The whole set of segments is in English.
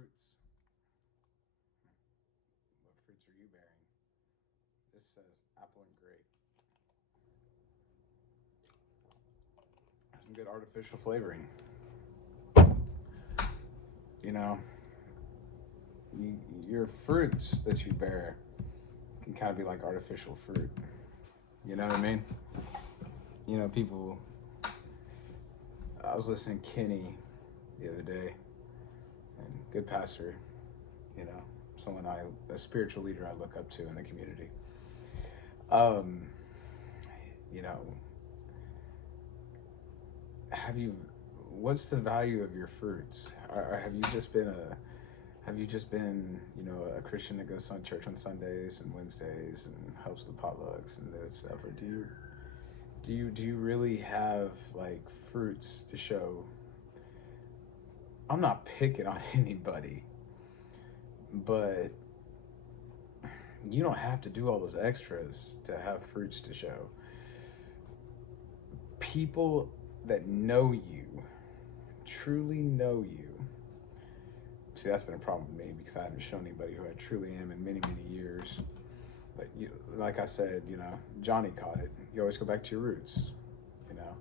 fruits. What fruits are you bearing? This says apple and grape. Some good artificial flavoring. You know, you, your fruits that you bear can kind of be like artificial fruit. You know what I mean? You know, people. I was listening to Kenny the other day, and good pastor. You know, someone a spiritual leader I look up to in the community. Um, you know, have you? What's the value of your fruits? Or have you just been, you know, a Christian that goes to church on Sundays and Wednesdays and helps with potlucks and that stuff, or do you really have like fruits to show? I'm not picking on anybody, but you don't have to do all those extras to have fruits to show. People that know you, truly know you. See, that's been a problem with me because I haven't shown anybody who I truly am in many, many years. But you, like I said, you know, Johnny caught it. You always go back to your roots. You know,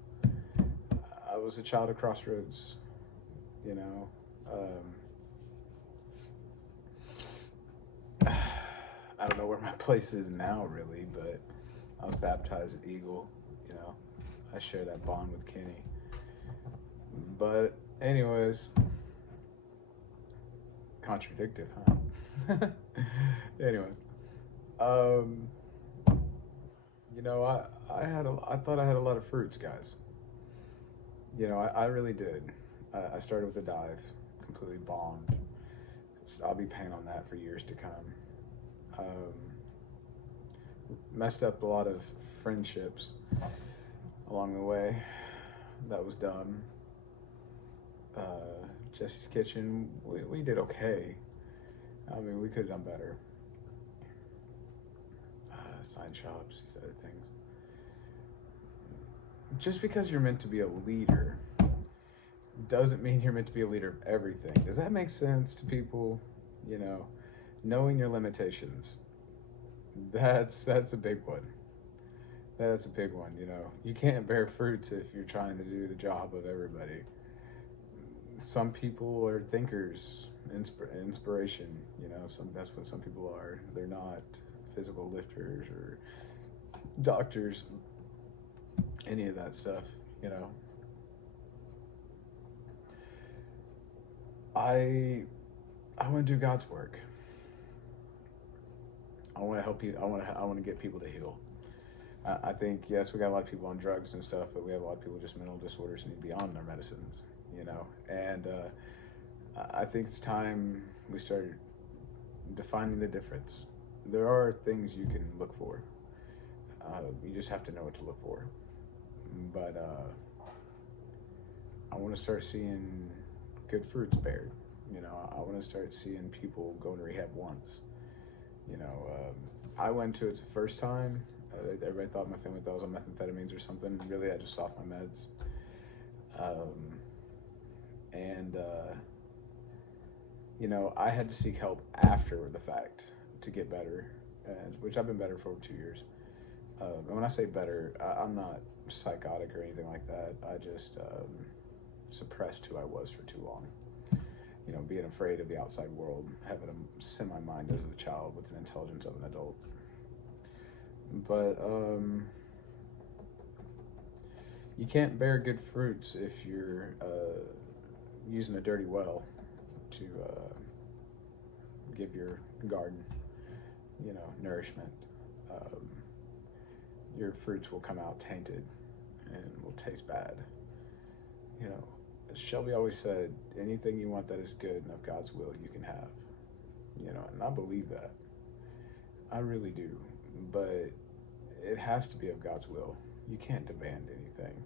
I was a child of Crossroads. You know, I don't know where my place is now, really, but I was baptized at Eagle. You know, I share that bond with Kenny. But, anyways, contradictive, huh? Anyways, um, you know, I thought I had a lot of fruits, guys. You know, I really did. I started with a dive, completely bombed. I'll be paying on that for years to come. Um, Messed up a lot of friendships along the way. That was dumb. Jesse's Kitchen, we did okay. I mean, we could have done better. Sign shops, these other things. Just because you're meant to be a leader doesn't mean you're meant to be a leader of everything. Does that make sense to people? You know, knowing your limitations. That's a big one. That's a big one. You know, you can't bear fruits if you're trying to do the job of everybody. Some people are thinkers, inspiration. You know, some that's what some people are. They're not physical lifters or doctors, any of that stuff. You know, I I want to do God's work. I want to help you. I want to get people to heal. I think yes, we got a lot of people on drugs and stuff, but we have a lot of people with just mental disorders and need to be on their medicines. You know, and I think it's time we start defining the difference. There are things you can look for. You just have to know what to look for. But I want to start seeing good fruits bared. You know, I want to start seeing people go to rehab once. You know, I went to it the first time. Everybody thought my family thought I was on methamphetamines or something. Really, I just off my meds. Um, and you know, I had to seek help after the fact to get better, which I've been better for over 2 years. And when I say better, I'm not psychotic or anything like that. I just suppressed who I was for too long. You know, being afraid of the outside world, having a semi mind as a child with an intelligence of an adult. But you can't bear good fruits if you're using a dirty well to give your garden, you know, nourishment. Um, your fruits will come out tainted and will taste bad. You know, as Shelby always said, anything you want that is good and of God's will, you can have. You know, and I believe that. I really do. But it has to be of God's will. You can't demand anything.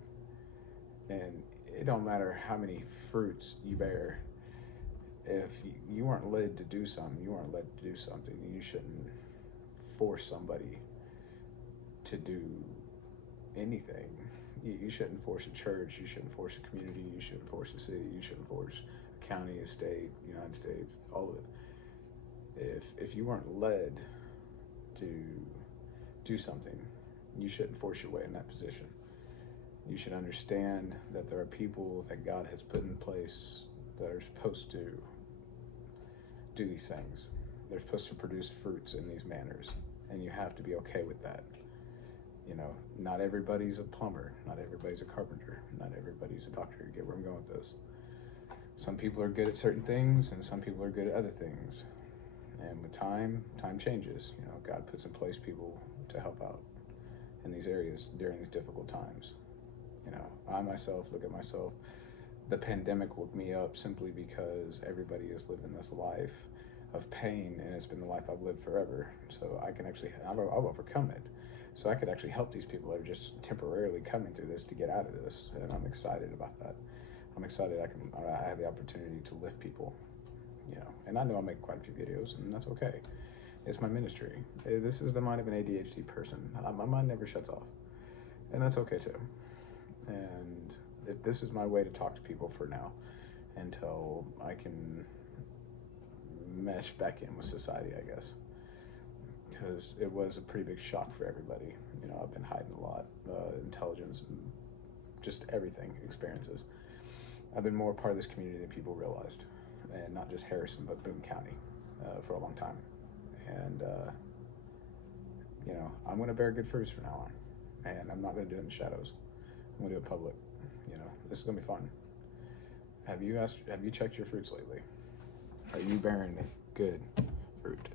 And it don't matter how many fruits you bear. If you weren't led to do something, you weren't led to do something. You shouldn't force somebody to do anything. You shouldn't force a church. You shouldn't force a community. You shouldn't force a city. You shouldn't force a county, state, United States, all of it. If you weren't led to do something, you shouldn't force your way in that position. You should understand that there are people that God has put in place that are supposed to do these things. They're supposed to produce fruits in these manners, and you have to be okay with that. Not everybody's a plumber, not everybody's a carpenter, not everybody's a doctor. You get where I'm going with this. Some people are good at certain things, and some people are good at other things. And with time changes. God puts in place people to help out in these areas during these difficult times. I myself look at myself. The pandemic woke me up simply because everybody is living this life of pain, and it's been the life I've lived forever. So I've overcome it. So I could actually help these people that are just temporarily coming through this to get out of this, and I'm excited about that. I'm excited I have the opportunity to lift people, and I know I make quite a few videos, and that's okay. It's my ministry. This is the mind of an ADHD person. My mind never shuts off, and that's okay too. And this is my way to talk to people for now, until I can mesh back in with society, I guess. Because it was a pretty big shock for everybody. I've been hiding a lot, intelligence, and just everything, experiences. I've been more a part of this community than people realized, and not just Harrison, but Boone County, for a long time. And, I'm going to bear good fruits from now on, and I'm not going to do it in the shadows. I'm going to do it public. This is going to be fun. Have you checked your fruits lately? Are you bearing good fruit?